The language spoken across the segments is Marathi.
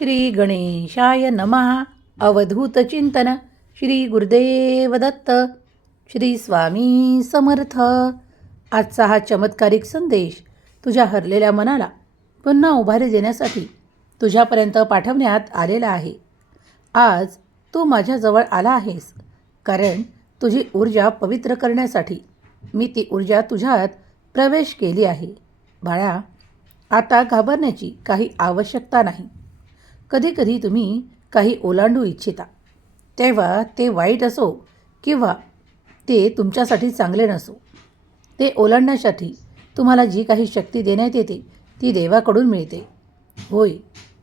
श्री गणेशाय नमः. अवधूत चिंतन. श्री गुरुदेव दत्त. श्री स्वामी समर्थ. आजचा हा चमत्कारिक संदेश तुझ्या हरलेल्या मनाला पुन्हा उभारी देण्यासाठी तुझ्यापर्यंत पाठवण्यात आलेला आहे. आज तू माझ्याजवळ आला आहेस कारण तुझी ऊर्जा पवित्र करण्यासाठी मी ती ऊर्जा तुझ्यात प्रवेश केली आहे. बाळा, आता घाबरण्याची काही आवश्यकता नाही. कधीकधी तुम्ही काही ओलांडू इच्छिता तेव्हा ते वाईट असो किंवा ते तुमच्यासाठी चांगले नसो, ते ओलांडण्यासाठी तुम्हाला जी काही शक्ती देण्यात येते ती देवाकडून मिळते. होय,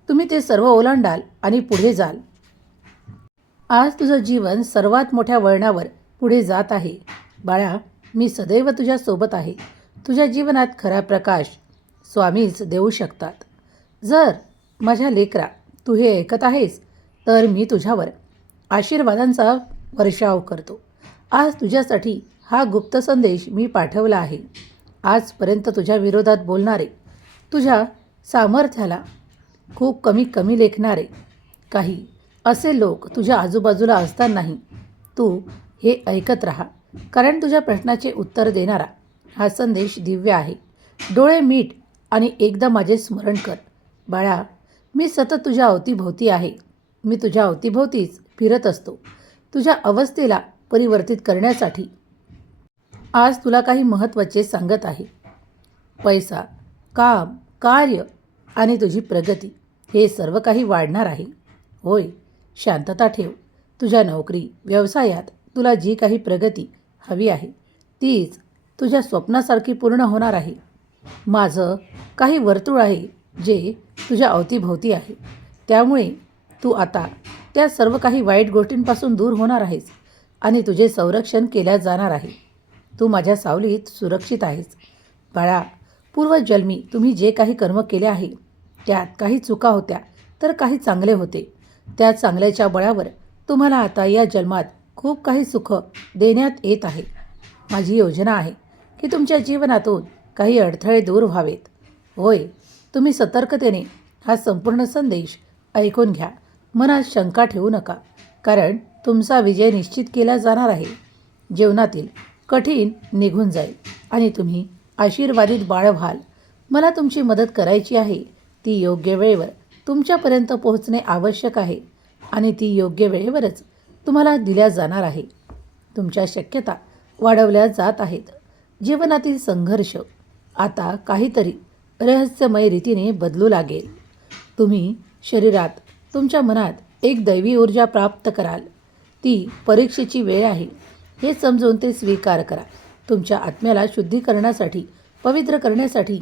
तुम्ही ते सर्व ओलांडाल आणि पुढे जाल. आज तुझं जीवन सर्वात मोठ्या वळणावर पुढे जात आहे. बाळा, मी सदैव तुझ्यासोबत आहे. तुझ्या जीवनात खरा प्रकाश स्वामीच देऊ शकतात. जर माझ्या लेकरा तू हे ऐकत आहेस तर मी तुझ्यावर आशीर्वादांचा वर्षाव करतो. आज तुझ्यासाठी हा गुप्त संदेश मी पाठवला आहे. आजपर्यंत तुझ्या विरोधात बोलणारे, तुझ्या सामर्थ्याला खूप कमी लेखणारे काही असे लोक तुझ्या आजूबाजूला असतानाही तू हे ऐकत राहा, कारण तुझ्या प्रश्नाचे उत्तर देणारा हा संदेश दिव्य आहे. डोळे मीट आणि एकदा माझे स्मरण कर. बाळा, मी सतत तुझ्या अवतीभोवती आहे. मी तुझ्या अवतीभोवतीच फिरत असतो तुझ्या अवस्थेला परिवर्तित करण्यासाठी. आज तुला काही महत्त्वाचे सांगत आहे. पैसा, काम, कार्य आणि तुझी प्रगती हे सर्व काही वाढणार आहे. होय, शांतता ठेव. तुझ्या नोकरी व्यवसायात तुला जी काही प्रगती हवी आहे तीच तुझ्या स्वप्नासारखी पूर्ण होणार आहे. माझं काही वर्तुळ आहे जे तुझ्या अवतीभोवती आहे. त्यामुळे तू आता त्या सर्व काही वाईट गोष्टींपासून दूर होणार आहेस आणि तुझे संरक्षण केल्या जाणार आहे. तू माझ्या सावलीत सुरक्षित आहेस. बाळा, पूर्वजन्मी तुम्ही जे काही कर्म केले आहे त्यात काही चुका होत्या तर काही चांगले होते. त्या चांगल्याच्या बळावर तुम्हाला आता या जन्मात खूप काही सुख देण्यात येत आहे. माझी योजना आहे की तुमच्या जीवनातून काही अडथळे दूर व्हावेत. होय, तुम्ही सतर्कतेने हा संपूर्ण संदेश ऐकून घ्या. मनात शंका ठेवू नका, कारण तुमचा विजय निश्चित केला जाणार आहे. जीवनातील कठीण निघून जाईल आणि तुम्ही आशीर्वादित बाळ व्हाल. मला तुमची मदत करायची आहे. ती योग्य वेळेवर तुमच्यापर्यंत पोहोचणे आवश्यक आहे आणि ती योग्य वेळेवरच तुम्हाला दिल्या जाणार आहे. तुमच्या शक्यता वाढवल्या जात आहेत. जीवनातील संघर्ष आता काहीतरी रहस्यमय रीतीने बदलू लागेल. तुम्ही शरीरात, तुमच्या मनात एक दैवी ऊर्जा प्राप्त कराल. ती परीक्षेची वेळ आहे हे समजून ते स्वीकार करा. तुमच्या आत्म्याला शुद्धीकरणासाठी, पवित्र करण्यासाठी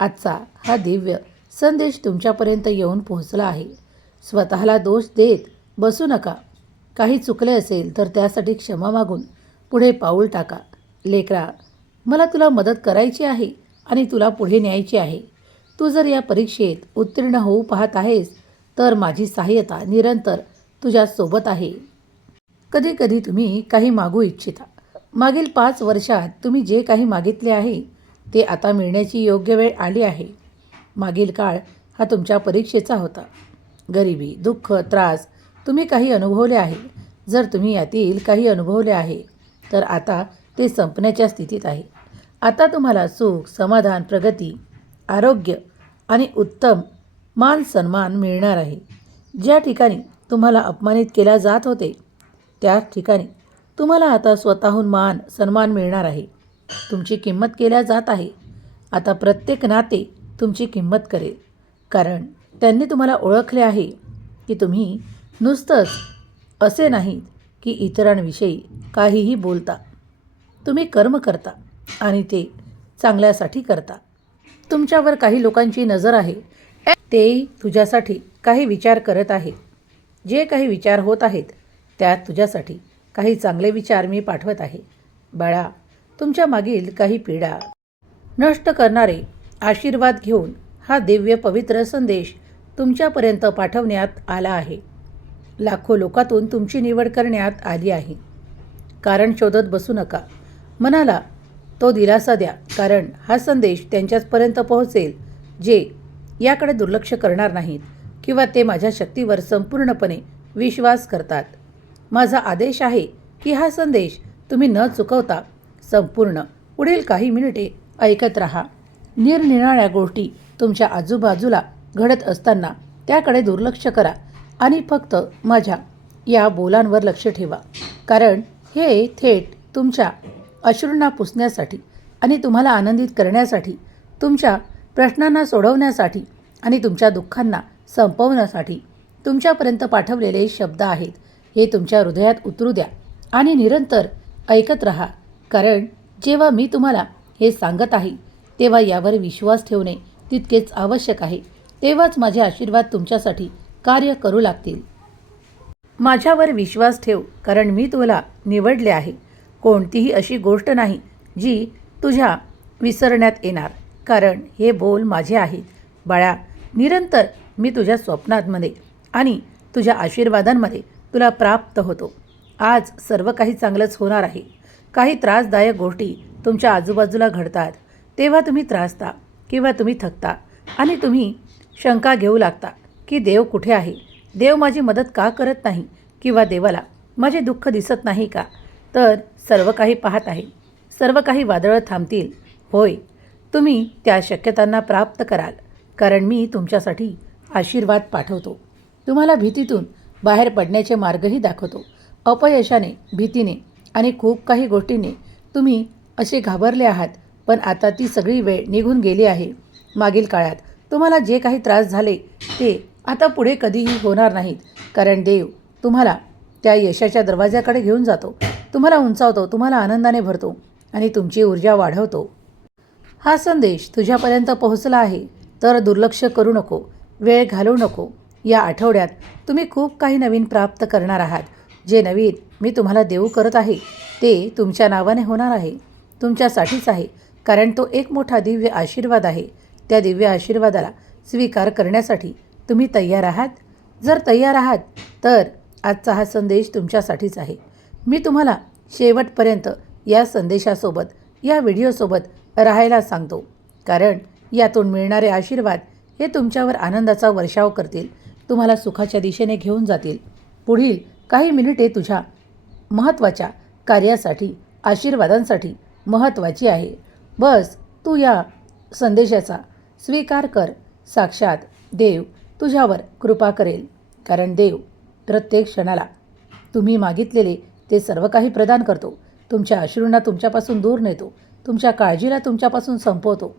आजचा हा दिव्य संदेश तुमच्यापर्यंत येऊन पोहोचला आहे. स्वतःला दोष देत बसू नका. काही चुकले असेल तर त्यासाठी क्षमा मागून पुढे पाऊल टाका. लेकरा, मला तुला मदत करायची आहे आणि तुला पुढे न्यायची आहे. तू जर या परीक्षेत उत्तीर्ण होऊ पाहत आहेस तर माझी सहाय्यता निरंतर तुझ्यासोबत आहे. कधीकधी तुम्ही काही मागू इच्छिता. मागील 5 वर्षात तुम्ही जे काही मागितले आहे ते आता मिळण्याची योग्य वेळ आली आहे. मागील काळ हा तुमच्या परीक्षेचा होता. गरिबी, दुःख, त्रास तुम्ही काही अनुभवले आहे. जर तुम्ही यातील काही अनुभवले आहे तर आता ते संपण्याच्या स्थितीत आहे. आता तुम्हाला सुख, समाधान, प्रगती, आरोग्य आणि उत्तम मान सन्मान मिळणार आहे. ज्या ठिकाणी तुम्हाला अपमानित केल्या जात होते त्या ठिकाणी तुम्हाला आता स्वतःहून मान सन्मान मिळणार आहे. तुमची किंमत केल्या जात आहे. आता प्रत्येक नाते तुमची किंमत करेल, कारण त्यांनी तुम्हाला ओळखले आहे की तुम्ही नुसतंच असे नाहीत की इतरांविषयी काहीही बोलता. तुम्ही कर्म करता आणि ते चांगल्यासाठी करता. तुमच्यावर काही लोकांची नजर आहे. ते तुझ्यासाठी काही विचार करत आहेत. जे काही विचार होत आहेत त्यात तुझ्यासाठी काही चांगले विचार मी पाठवत आहे. बाळा, तुमच्या मागील काही पीडा नष्ट करणारे आशीर्वाद घेऊन हा दिव्य पवित्र संदेश तुमच्यापर्यंत पाठवण्यात आला आहे. लाखो लोकांतून तुमची निवड करण्यात आली आहे. कारण शोधत बसू नका. मनाला तो दिलासा द्या, कारण हा संदेश त्यांच्याचपर्यंत पोहोचेल जे याकडे दुर्लक्ष करणार नाहीत. किंवा ते माझ्या शक्तीवर संपूर्णपणे विश्वास करतात. माझा आदेश आहे की हा संदेश तुम्ही न चुकवता संपूर्ण पुढील काही मिनिटे ऐकत राहा. निरनिराळ्या गोष्टी तुमच्या आजूबाजूला घडत असताना त्याकडे दुर्लक्ष करा आणि फक्त माझ्या या बोलांवर लक्ष ठेवा. कारण हे थेट तुमच्या अश्रूंना पुसण्यासाठी आणि तुम्हाला आनंदित करण्यासाठी, तुमच्या प्रश्नांना सोडवण्यासाठी आणि तुमच्या दुःखांना संपवण्यासाठी तुमच्यापर्यंत पाठवलेले शब्द आहेत. हे तुमच्या हृदयात उतरू द्या आणि निरंतर ऐकत राहा. कारण जेव्हा मी तुम्हाला हे सांगत आहे तेव्हा यावर विश्वास ठेवणे तितकेच आवश्यक आहे. तेव्हाच माझे आशीर्वाद तुमच्यासाठी कार्य करू लागतील. माझ्यावर विश्वास ठेव, कारण मी तुला निवडले आहे. कोणतीही अशी गोष्ट नाही जी तुझ्या विसरण्यात येणार, कारण हे बोल माझे आहेत. बाळा, निरंतर मी तुझ्या स्वप्नांमध्ये आणि तुझ्या आशीर्वादांमध्ये तुला प्राप्त होतो. आज सर्व काही चांगलंच होणार आहे. काही त्रासदायक गोष्टी तुमच्या आजूबाजूला घडतात तेव्हा तुम्ही त्रासता किंवा तुम्ही थकता आणि तुम्ही शंका घेऊ लागता की देव कुठे आहे, देव माझी मदत का करत नाही, किंवा देवाला माझे दुःख दिसत नाही का. तर सर्व काही पाहत आहे. सर्व काही वादळं थांबतील. होय, तुम्ही त्या शक्यतांना प्राप्त कराल, कारण मी तुमच्यासाठी आशीर्वाद पाठवतो. तुम्हाला भीतीतून बाहेर पडण्याचे मार्गही दाखवतो. अपयशाने, भीतीने आणि खूप काही गोष्टींनी तुम्ही असे घाबरले आहात, पण आता ती सगळी वेळ निघून गेली आहे. मागील काळात तुम्हाला जे काही त्रास झाले ते आता पुढे कधीही होणार नाहीत, कारण देव तुम्हाला त्या यशाच्या दरवाज्याकडे घेऊन जातो, तुम्हाला उंचावतो, तुम्हाला आनंदाने भरतो आणि तुमची ऊर्जा वाढवतो. हा संदेश तुझ्यापर्यंत पोहोचला आहे तर दुर्लक्ष करू नको, वेळ घालवू नको. या आठवड्यात तुम्ही खूप काही नवीन प्राप्त करणार आहात. जे नवीन मी तुम्हाला देऊ करत आहे ते तुमच्या नावाने होणार आहे, तुमच्यासाठीच आहे, कारण तो एक मोठा दिव्य आशीर्वाद आहे. त्या दिव्य आशीर्वादाला स्वीकार करण्यासाठी तुम्ही तयार आहात? जर तयार आहात तर आजचा हा संदेश तुमच्यासाठीच आहे. मी तुम्हाला शेवटपर्यंत या संदेशासोबत, या व्हिडिओसोबत राहायला सांगतो, कारण यातून मिळणारे आशीर्वाद हे तुमच्यावर आनंदाचा वर्षाव करतील, तुम्हाला सुखाच्या दिशेने घेऊन जातील. पुढील काही मिनिटे तुझ्या महत्त्वाच्या कार्यासाठी, आशीर्वादांसाठी महत्त्वाची आहे. बस तू या संदेशाचा स्वीकार कर. साक्षात देव तुझ्यावर कृपा करेल, कारण देव प्रत्येक क्षणाला तुम्ही मागितलेले ते सर्व काही प्रदान करतो. तुमच्या अश्रूंना तुमच्यापासून दूर नेतो, तुमच्या काळजीला तुमच्यापासून संपवतो.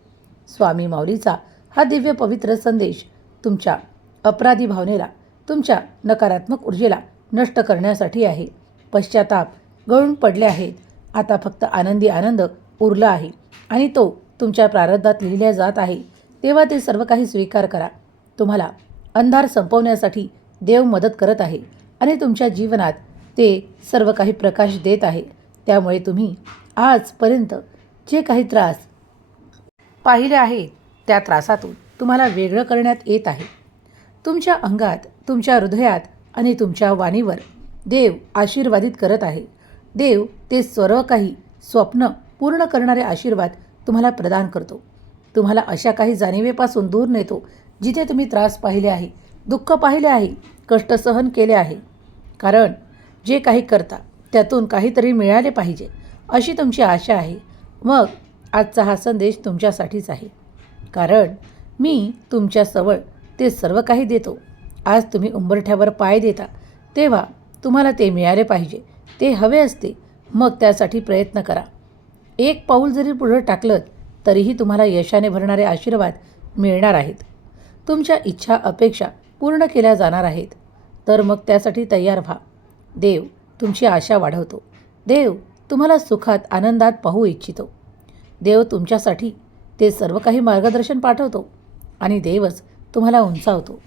स्वामी माऊलीचा हा दिव्य पवित्र संदेश तुमच्या अपराधी भावनेला, तुमच्या नकारात्मक ऊर्जेला नष्ट करण्यासाठी आहे. पश्चाताप गळून पडले आहेत. आता फक्त आनंदी आनंद उरला आहे आणि तो तुमच्या प्रारब्धात लिहिल्या जात आहे. तेव्हा ते सर्व काही स्वीकार करा. तुम्हाला अंधार संपवण्यासाठी देव मदत करत आहे आणि तुमच्या जीवनात ते सर्व काही प्रकाश देत आहे. त्यामुळे तुम्ही आजपर्यंत जे काही त्रास पाहिले आहेत त्या त्रासातून तुम्हाला वेगळं करण्यात येत आहे. तुमच्या अंगात, तुमच्या हृदयात आणि तुमच्या वाणीवर देव आशीर्वादित करत आहे. देव ते सर्व काही स्वप्न पूर्ण करणारे आशीर्वाद तुम्हाला प्रदान करतो. तुम्हाला अशा काही जाणीवेपासून दूर नेतो जिथे तुम्ही त्रास पाहिले आहे, दुःख पाहिले आहे, कष्ट सहन केले आहे. कारण जे काही करता त्यातून काहीतरी मिळाले पाहिजे अशी तुमची आशा आहे. मग आजचा हा संदेश तुमच्यासाठीच आहे, कारण मी तुमच्याजवळ ते सर्व काही देतो. आज तुम्ही उंबरठ्यावर पाय देता तेव्हा तुम्हाला ते मिळाले पाहिजे, ते हवे असते. मग त्यासाठी प्रयत्न करा. एक पाऊल जरी पुढे टाकलं तरीही तुम्हाला यशाने भरणारे आशीर्वाद मिळणार आहेत. तुमच्या इच्छा, अपेक्षा पूर्ण केल्या जाणार आहेत. तर मग त्यासाठी तयार व्हा. देव तुमची आशा वाढवतो. देव तुम्हाला सुखात, आनंदात पाहू इच्छितो. देव तुमच्यासाठी ते सर्व काही मार्गदर्शन पाठवतो आणि देवच तुम्हाला उंचावतो.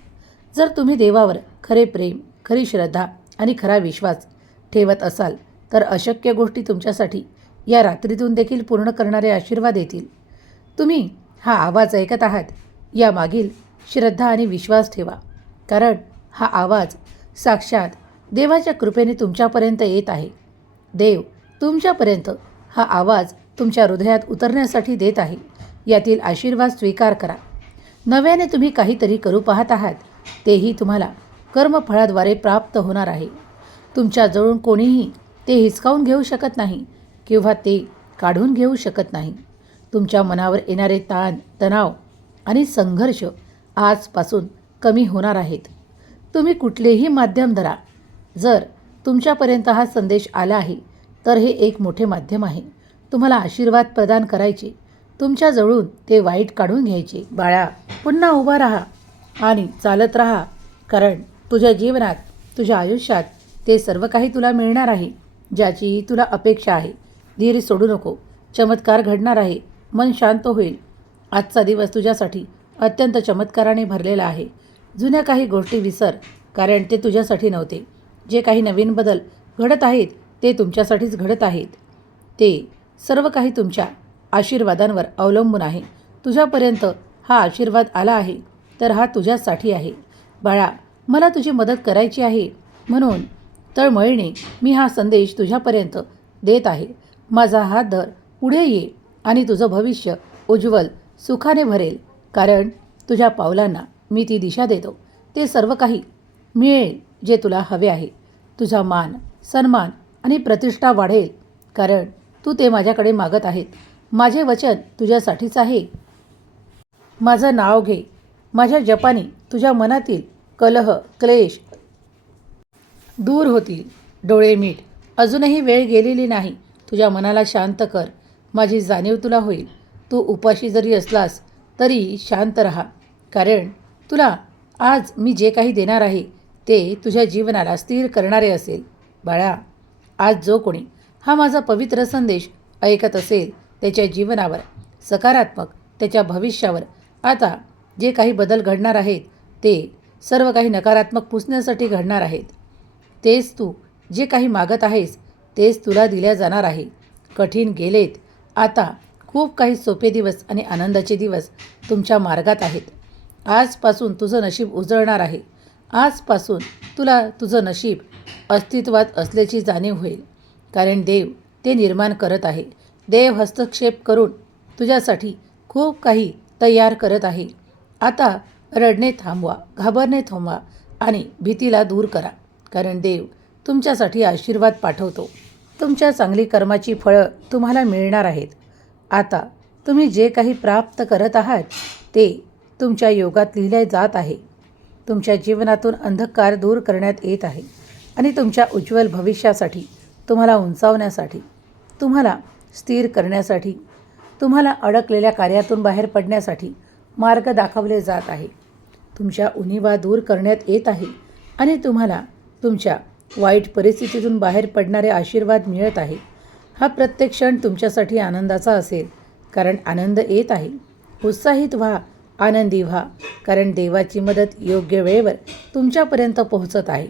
जर तुम्ही देवावर खरे प्रेम, खरी श्रद्धा आणि खरा विश्वास ठेवत असाल तर अशक्य गोष्टी तुमच्यासाठी या रात्रीतून देखील पूर्ण करणारे आशीर्वाद येतील. तुम्ही हा आवाज ऐकत आहात यामागील श्रद्धा आणि विश्वास ठेवा, कारण हा आवाज साक्षात देवाच्या कृपेने तुमच्यापर्यंत येत आहे. देव तुमच्यापर्यंत हा आवाज तुमच्या हृदयात उतरण्यासाठी देत आहे. यातील आशीर्वाद स्वीकार करा. नव्याने तुम्ही काहीतरी करू पाहत आहात तेही तुम्हाला कर्मफळाद्वारे प्राप्त होणार आहे. तुमच्याजवळून कोणीही ते हिसकावून घेऊ शकत नाही किंवा ते काढून घेऊ शकत नाही. तुमच्या मनावर येणारे ताण, तणाव आणि संघर्ष आजपासून कमी होणार आहेत. तुम्ही कुठलेही माध्यम धरा. जर तुमच्यापर्यंत हा संदेश आला आहे तर हे एक मोठे माध्यम आहे. तुम्हाला आशीर्वाद प्रदान करायचे, तुमच्याजवळून ते वाईट काढून घ्यायचे. बाळा, पुन्हा उभा राहा आणि चालत राहा, कारण तुझ्या जीवनात, तुझ्या आयुष्यात ते सर्व काही तुला मिळणार आहे ज्याची तुला अपेक्षा आहे. धीर सोडू नको. चमत्कार घडणार आहे. मन शांत होईल. आजचा दिवस तुझ्यासाठी अत्यंत चमत्काराने भरलेला आहे. जुन्या काही गोष्टी विसर, कारण ते तुझ्यासाठी नव्हते. जे काही नवीन बदल घडत आहेत ते तुमच्यासाठीच घडत आहेत. ते सर्व काही तुमच्या आशीर्वादांवर अवलंबून आहे. तुझ्यापर्यंत हा आशीर्वाद आला आहे तर हा तुझ्यासाठी आहे. बाळा, मला तुझी मदत करायची आहे, म्हणून तळमळीने मी हा संदेश तुझ्यापर्यंत देत आहे. माझा हात धर, पुढे ये आणि तुझं भविष्य उज्ज्वल सुखाने भरेल, कारण तुझ्या पावलांना मी ती दिशा देतो. ते सर्व काही मिळेल जे तुला हवे आहे. तुझा मान, सन्मान आणि प्रतिष्ठा वाढेल, कारण तू ते माझ्याकडे मागत आहेत. माझे वचन तुझ्यासाठीच आहे. माझं नाव घे. माझ्या जपाने तुझ्या मनातील कलह, क्लेश दूर होतील. डोळे मीट. अजूनही वेळ गेलेली नाही. तुझ्या मनाला शांत कर. माझी जाणीव तुला होईल. तू उपाशी जरी असलास तरी शांत राहा, कारण तुला आज मी जे काही देणार आहे ते तुझ्या जीवनाला स्थिर करणारे असेल. बाळा, आज जो कोणी हा माझा पवित्र संदेश ऐकत असेल त्याच्या जीवनावर सकारात्मक, त्याच्या भविष्यावर आता जे काही बदल घडणार आहेत ते सर्व काही नकारात्मक पुसण्यासाठी घडणार आहेत. तेच तू जे काही मागत आहेस तेच तुला दिल्या जाणार आहे. कठीण गेलेत, आता खूप काही सोपे दिवस आणि आनंदाचे दिवस तुमच्या मार्गात आहेत. आजपासून तुझं नशीब उजळणार आहे. आजपासून तुला तुझं नशीब अस्तित्वात असल्याची जाणीव होईल, कारण देव ते निर्माण करत आहे. देव हस्तक्षेप करून तुझ्यासाठी खूप काही तयार करत आहे. आता रडणे थांबवा, घाबरणे थांबवा आणि भीतीला दूर करा, कारण देव तुमच्यासाठी आशीर्वाद पाठवतो. तुमच्या चांगली कर्माची फळं तुम्हाला मिळणार आहेत. आता तुम्ही जे काही प्राप्त करत आहात ते तुमच्या योगात लिहिले जात आहे. तुमच्या जीवनातून अंधकार दूर करण्यात येत आहे आणि तुमच्या उज्ज्वल भविष्यासाठी, तुम्हाला उंचावण्यासाठी, तुम्हाला स्थिर करण्यासाठी, तुम्हाला अडकलेल्या कार्यातून बाहेर पडण्यासाठी मार्ग दाखवले जात आहे. तुमच्या उणिवा दूर करण्यात येत आहे आणि तुम्हाला तुमच्या वाईट परिस्थितीतून बाहेर पडणारे आशीर्वाद मिळत आहे. हा प्रत्येक क्षण तुमच्यासाठी आनंदाचा असेल, कारण आनंद येत आहे. उत्साहित व्हा, आनंदी व्हा, कारण देवाची मदत योग्य वेळेवर तुमच्यापर्यंत पोहोचत आहे.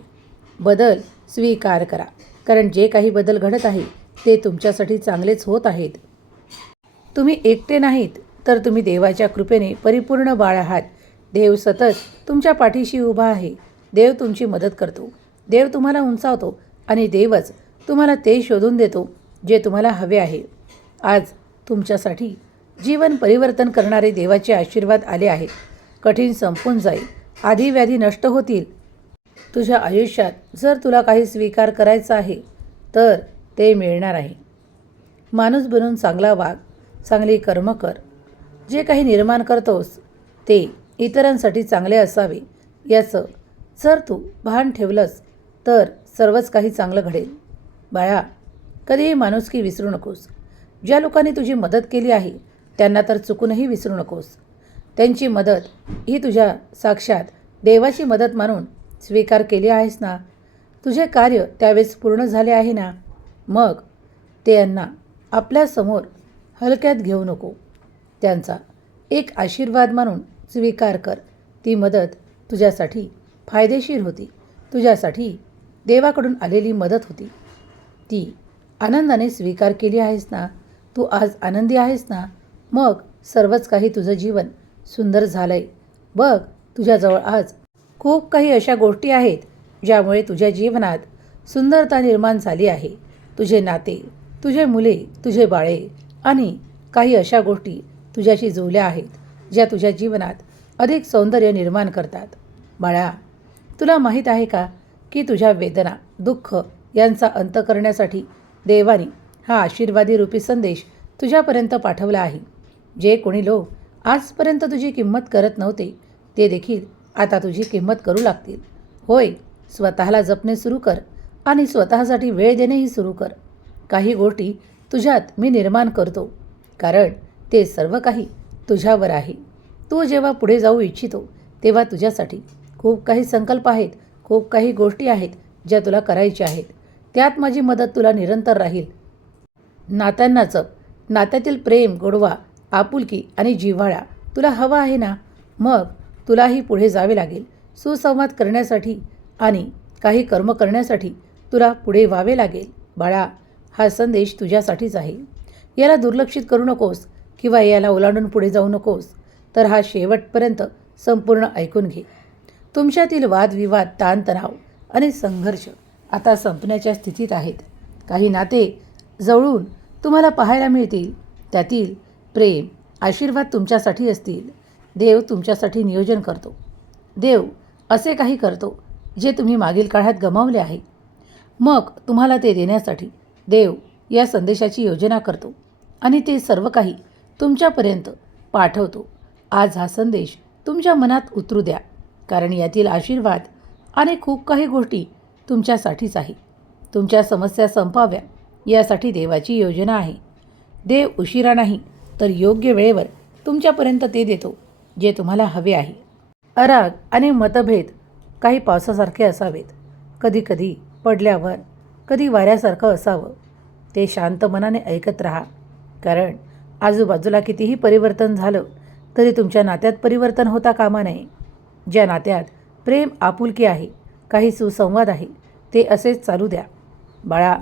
बदल स्वीकार करा, कारण जे काही बदल घडत आहे ते तुमच्यासाठी चांगलेच होत आहेत. तुम्ही एकटे नाहीत, तर तुम्ही देवाच्या कृपेने परिपूर्ण बाळ आहात. देव सतत तुमच्या पाठीशी उभा आहे. देव तुमची मदत करतो. देव तुम्हाला उंचावतो आणि देवच तुम्हाला ते शोधून देतो जे तुम्हाला हवे आहे. आज तुमच्यासाठी जीवन परिवर्तन करणारे देवाचे आशीर्वाद आले आहेत. कठीण संपून जाईल, आधी व्याधी नष्ट होतील. तुझ्या आयुष्यात जर तुला काही स्वीकार करायचं आहे तर ते मिळणार आहे. माणूस बनून चांगला वाग, चांगली कर्म कर. जे काही निर्माण करतोस ते इतरांसाठी चांगले असावे याचं जर तू भान ठेवलंस तर सर्वच काही चांगलं घडेल. बाळा, कधीही माणुसकी विसरू नकोस. ज्या लोकांनी तुझी मदत केली आहे त्यांना तर चुकूनही विसरू नकोस. त्यांची मदत ही तुझ्या साक्षात देवाची मदत मानून स्वीकार केली आहेस ना. तुझे कार्य त्यावेळेस पूर्ण झाले आहे ना. मग त्यांना आपल्यासमोर हलक्यात घेऊ नको. त्यांचा एक आशीर्वाद मानून स्वीकार कर. ती मदत तुझ्यासाठी फायदेशीर होती. तुझ्यासाठी देवाकडून आलेली मदत होती. ती आनंदाने स्वीकार केली आहेस ना. तू आज आनंदी आहेस ना. मग सर्वच काही तुझं जीवन सुंदर झालंय. बघ, तुझ्याजवळ आज खूप काही अशा गोष्टी आहेत ज्यामुळे तुझ्या जीवनात सुंदरता निर्माण झाली आहे. तुझे नाते, तुझे मुले, तुझे बाळे आणि काही अशा गोष्टी तुझ्याशी जुळल्या आहेत ज्या तुझ्या जीवनात अधिक सौंदर्य निर्माण करतात. बाळा, तुला माहीत आहे का की तुझ्या वेदना, दुःख यांचा अंत करण्यासाठी देवाने हा आशीर्वादी रूपी संदेश तुझ्यापर्यंत पाठवला आहे. जे कोणी लोक आजपर्यंत तुझी किंमत करत नव्हते ते देखील आता तुझी किंमत करू लागतील. होय, स्वतःला जपणे सुरू कर आणि स्वतःसाठी वेळ देणेही सुरू कर. काही गोष्टी तुझ्यात मी निर्माण करतो कारण ते सर्व काही तुझ्यावर आहे. तू जेव्हा पुढे जाऊ इच्छितो तेव्हा तुझ्यासाठी खूप काही संकल्प आहेत, खूप काही गोष्टी आहेत ज्या तुला करायच्या आहेत. त्यात माझी मदत तुला निरंतर राहील. नात्यांना जप. नात्यातील प्रेम, गोडवा, आपुलकी आणि जिव्हाळा तुला हवा आहे ना? मग तुलाही पुढे जावे लागेल. सुसंवाद करण्यासाठी आणि काही कर्म करण्यासाठी तुला पुढे व्हावे लागेल. बाळा, हा संदेश तुझ्यासाठीच आहे. याला दुर्लक्षित करू नकोस किंवा याला ओलांडून पुढे जाऊ नकोस. तर हा शेवटपर्यंत संपूर्ण ऐकून घे. तुमच्यातील वादविवाद, ताणतणाव आणि संघर्ष आता संपण्याच्या स्थितीत आहेत. काही नाते जवळून तुम्हाला पाहायला मिळतील. त्यातील प्रेम, आशीर्वाद तुमच्यासाठी असतील. देव तुमच्यासाठी नियोजन करतो. देव असे काही करतो जे तुम्ही मागील काळात गमावले आहे. मग तुम्हाला ते देण्यासाठी देव या संदेशाची योजना करतो आणि ते सर्व काही तुमच्यापर्यंत पाठवतो. आज हा संदेश तुमच्या मनात उतरू द्या कारण यातील आशीर्वाद आणि खूप काही गोष्टी तुमच्यासाठीच आहे. तुमच्या समस्या संपाव्या यासाठी देवाची योजना आहे. देव उशिरा नाही तर योग्य वेळेवर तुमच्यापर्यंत ते देतो जे तुम्हाला हवे आहे. अराग आणि मतभेद काही पावसासारखे असावेत. कधी कधी पडल्यावर, कधी वाऱ्यासारखं असावं. ते शांत मनाने ऐकत राहा कारण आजूबाजूला कितीही परिवर्तन झालं तरी तुमच्या नात्यात परिवर्तन होता कामा नये. ज्या नात्यात प्रेम, आपुलकी आहे, काही सुसंवाद आहे, ते असेच चालू द्या. बाळा,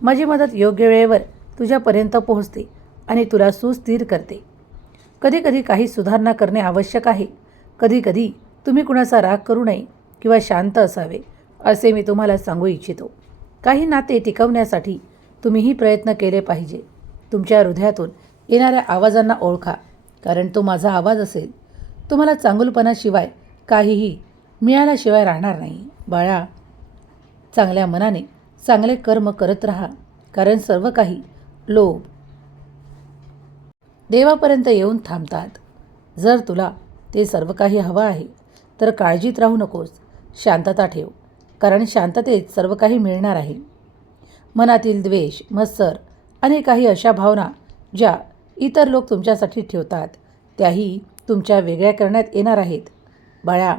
माझी मदत योग्य वेळेवर तुझ्यापर्यंत पोहोचते आणि तुला सुस्थिर करते. कधीकधी काही सुधारणा करणे आवश्यक आहे. कधीकधी तुम्ही कुणाचा राग करू नये किंवा शांत असावे असे मी तुम्हाला सांगू इच्छितो. काही नाते टिकवण्यासाठी तुम्हीही प्रयत्न केले पाहिजे. तुमच्या हृदयातून येणाऱ्या आवाजांना ओळखा कारण तो माझा आवाज असेल. तुम्हाला चांगुलपणाशिवाय काहीही मिळाल्याशिवाय राहणार नाही. बाळा, चांगल्या मनाने चांगले कर्म करत राहा कारण सर्व काही लोभ देवापर्यंत येऊन थांबतात. जर तुला ते सर्व काही हवं आहे तर काळजीत राहू नकोस. शांतता ठेव कारण शांततेत सर्व काही मिळणार आहे. मनातील द्वेष, मत्सर आणि काही अशा भावना ज्या इतर लोक तुमच्यासाठी ठेवतात त्याही तुमच्या वेगळ्या करण्यात येणार आहेत. बाळा,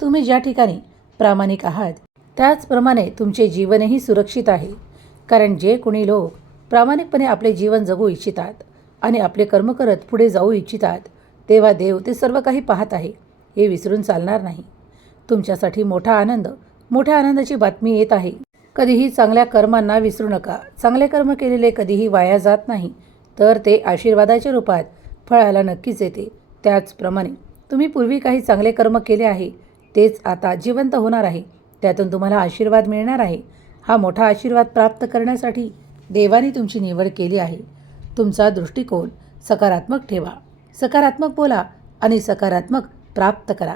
तुम्ही ज्या ठिकाणी प्रामाणिक आहात त्याचप्रमाणे तुमचे जीवनही सुरक्षित आहे. कारण जे कोणी लोक प्रामाणिकपणे आपले जीवन जगू इच्छितात आणि आपले कर्म करत पुढे जाऊ इच्छितात तेव्हा देव ते सर्व काही पाहत आहे हे विसरून चालणार नाही. तुमच्यासाठी मोठा आनंद, मोठ्या आनंदाची बातमी येत आहे. कधीही चांगल्या कर्मांना विसरू नका. चांगले कर्म केलेले कधीही वाया जात नाही तर ते आशीर्वादाच्या रूपात फळाला नक्कीच येते. त्याचप्रमाणे तुम्ही पूर्वी काही चांगले कर्म केले आहे तेच आता जिवंत होणार आहे. त्यातून तुम्हाला आशीर्वाद मिळणार आहे. हा मोठा आशीर्वाद प्राप्त करण्यासाठी देवाने तुमची निवड केली आहे. तुमचा दृष्टिकोन सकारात्मक ठेवा, सकारात्मक बोला आणि सकारात्मक प्राप्त करा.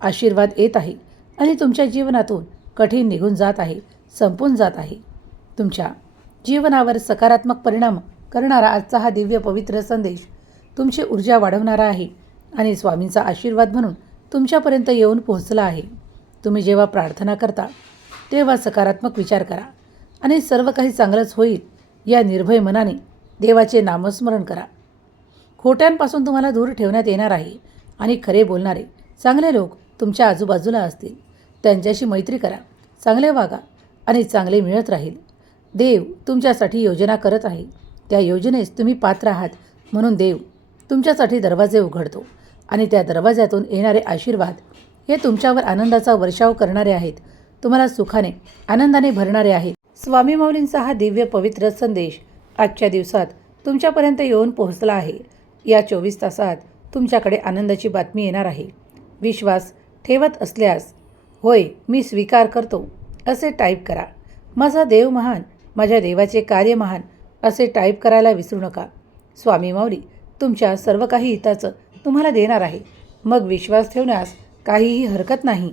आशीर्वाद येत आहे आणि तुमच्या जीवनातून कठीण निघून जात आहे, संपून जात आहे. तुमच्या जीवनावर सकारात्मक परिणाम करणारा आजचा हा दिव्य पवित्र संदेश तुमची ऊर्जा वाढवणारा आहे आणि स्वामींचा आशीर्वाद म्हणून तुमच्यापर्यंत येऊन पोहोचला आहे. तुम्ही जेव्हा प्रार्थना करता तेव्हा सकारात्मक विचार करा आणि सर्व काही चांगलंच होईल या निर्भय मनाने देवाचे नामस्मरण करा. खोट्यांपासून तुम्हाला दूर ठेवण्यात येणार आहे आणि खरे बोलणारे चांगले लोक तुमच्या आजूबाजूला असतील. त्यांच्याशी मैत्री करा, चांगले वागा आणि चांगले मिळत राहील. देव तुमच्यासाठी योजना करत आहे. त्या योजनेस तुम्ही पात्र आहात म्हणून देव तुमच्यासाठी दरवाजे उघडतो आणि त्या दरवाज्यातून येणारे आशीर्वाद हे तुमच्यावर आनंदाचा वर्षाव करणारे आहेत. तुम्हाला सुखाने, आनंदाने भरणारे आहेत. स्वामी माऊलींचा हा दिव्य पवित्र संदेश आजच्या दिवसात तुमच्यापर्यंत येऊन पोहोचला आहे. या 24 तासात तुमच्याकडे आनंदाची बातमी येणार आहे. विश्वास ठेवत असल्यास होय मी स्वीकार करतो असे टाईप करा. माझा देव महान, माझ्या देवाचे कार्य महान असे टाईप करायला विसरू नका. स्वामी माऊली तुमच्या सर्व काही हिताचं तुम्हाला देणार आहे. मग विश्वास ठेवण्यास काहीही हरकत नाही.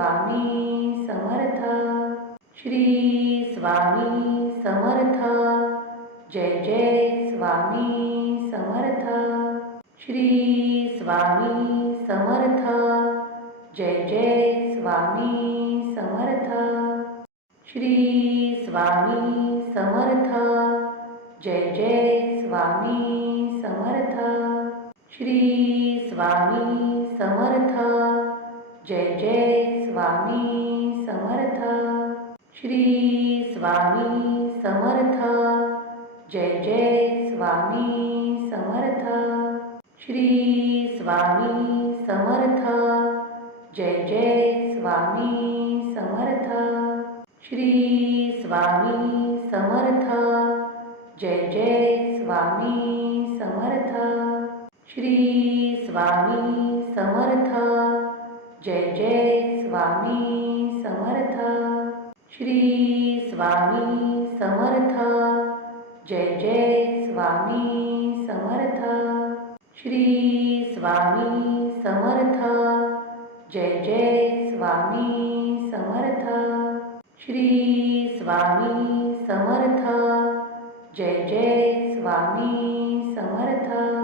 स्वामी समर्थ. श्री स्वामी समर्थ. जय जय स्वामी समर्थ. श्री स्वामी समर्थ. जय जय स्वामी समर्थ. श्री स्वामी समर्थ. जय जय स्वामी समर्थ. श्री स्वामी समर्थ. जय जय स्वामी समर्थ. श्री स्वामी समर्थ. जय जय स्वामी समर्थ. श्री स्वामी समर्थ. जय जय स्वामी समर्थ. श्री स्वामी समर्थ. जय जय स्वामी समर्थ. श्री स्वामी समर्थ. जय जय स्वामी समर्थ. श्री स्वामी समर्थ. जय जय स्वामी समर्थ. श्री स्वामी समर्थ. जय जय स्वामी समर्थ. श्री स्वामी समर्थ. जय जय स्वामी समर्थ.